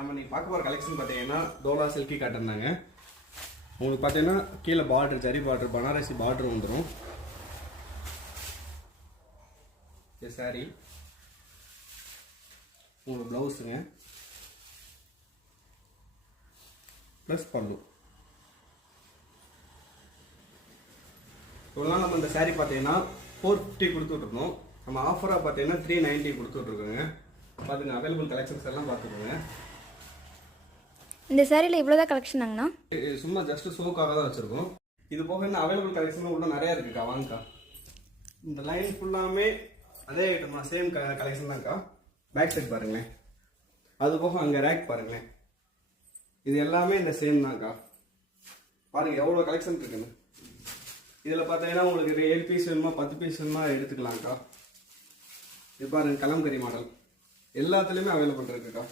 நம்ம நீங்கள் பார்க்க போகிற கலெக்ஷன் பார்த்தீங்கன்னா டோலா சில்கி காட்டிருந்தாங்க. உங்களுக்கு பார்த்தீங்கன்னா கீழே border zari border Banarasi border வந்துடும். இது சாரி உங்களுக்கு ப்ளவுஸுங்க ப்ளஸ் பல்லு. இவ்வளோ நம்ம இந்த சாரீ பார்த்தீங்கன்னா 450 கொடுத்துட்ருக்கோம். நம்ம ஆஃபராக பார்த்தீங்கன்னா 390 கொடுத்துட்ருக்கோங்க. பார்த்துங்க அவைலபிள் கலெக்ஷன்ஸ் எல்லாம் பார்த்துக்கோங்க. இந்த சாரியில் இவ்வளோதான் கலெக்ஷனாங்கண்ணா? சும்மா ஜஸ்ட் ஷோக்காக தான் வச்சுருக்கோம். இது போக என்ன அவைலபிள் கலெக்ஷன் உள்ள நிறையா இருக்குக்கா. வாங்கக்கா, இந்த லைன் ஃபுல்லாமே அதே ஐட்டம் தான், சேம் கலெக்ஷன் தான்க்கா. பேக் சைட் பாருங்களேன், அது போக அங்கே ரேக் பாருங்களேன், இது எல்லாமே இந்த சேம் தான்க்கா. பாருங்கள் எவ்வளோ கலெக்ஷன் இருக்குன்னு. இதில் பார்த்தீங்கன்னா உங்களுக்கு 7 பீஸ் வேணுமா 10 பீஸ் வேணுமா எடுத்துக்கலாம்க்கா. இது பாருங்கள் கலம்கரி மாடல் எல்லாத்துலேயுமே அவைலபிள் இருக்குக்கா.